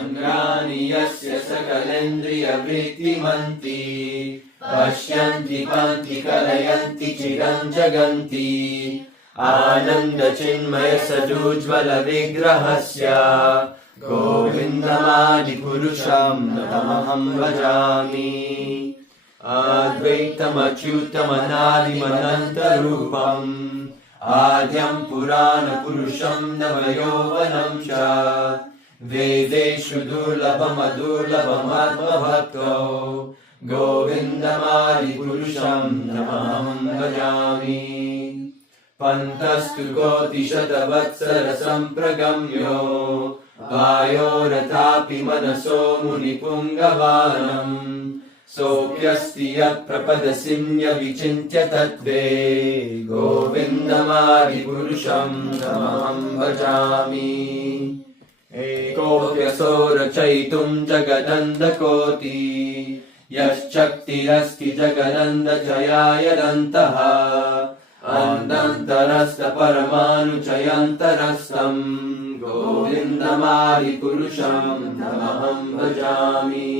अङ्गानि यस्य सकलेन्द्रियवृत्तिमन्ति पश्यन्ति पान्ति कलयन्ति चिरं जगन्ति आनन्दचिन्मय सदुज्ज्वल विग्रहस्य गोविन्दमादिपुरुषं तमहं भजामि अद्वैतमच्युतमनादिमनन्तरूपम् आद्यं पुराणपुरुषं नवयौवनं च वेदेषु दुर्लभमदुर्लभमात्मभक्तो गोविन्दमादिपुरुषं तमहं भजामि पन्तस्तु कोटिशतवत्सरसम्प्रगम्यो वायोरथापि मनसो मुनिपुङ्गवानम् सोऽप्यस्ति यत्प्रपदसिन्यविचिन्त्य तत्त्वे गोविन्दमादिपुरुषं तमहं भजामि एकोऽप्यसो रचयितुं जगदन्धकोटि यश्शक्तिरस्ति जगदन्धजयायदन्तः अनन्तरस्थपरमाणुचयन्तरस्थं गोविन्दमादिपुरुषं तमहं भजामि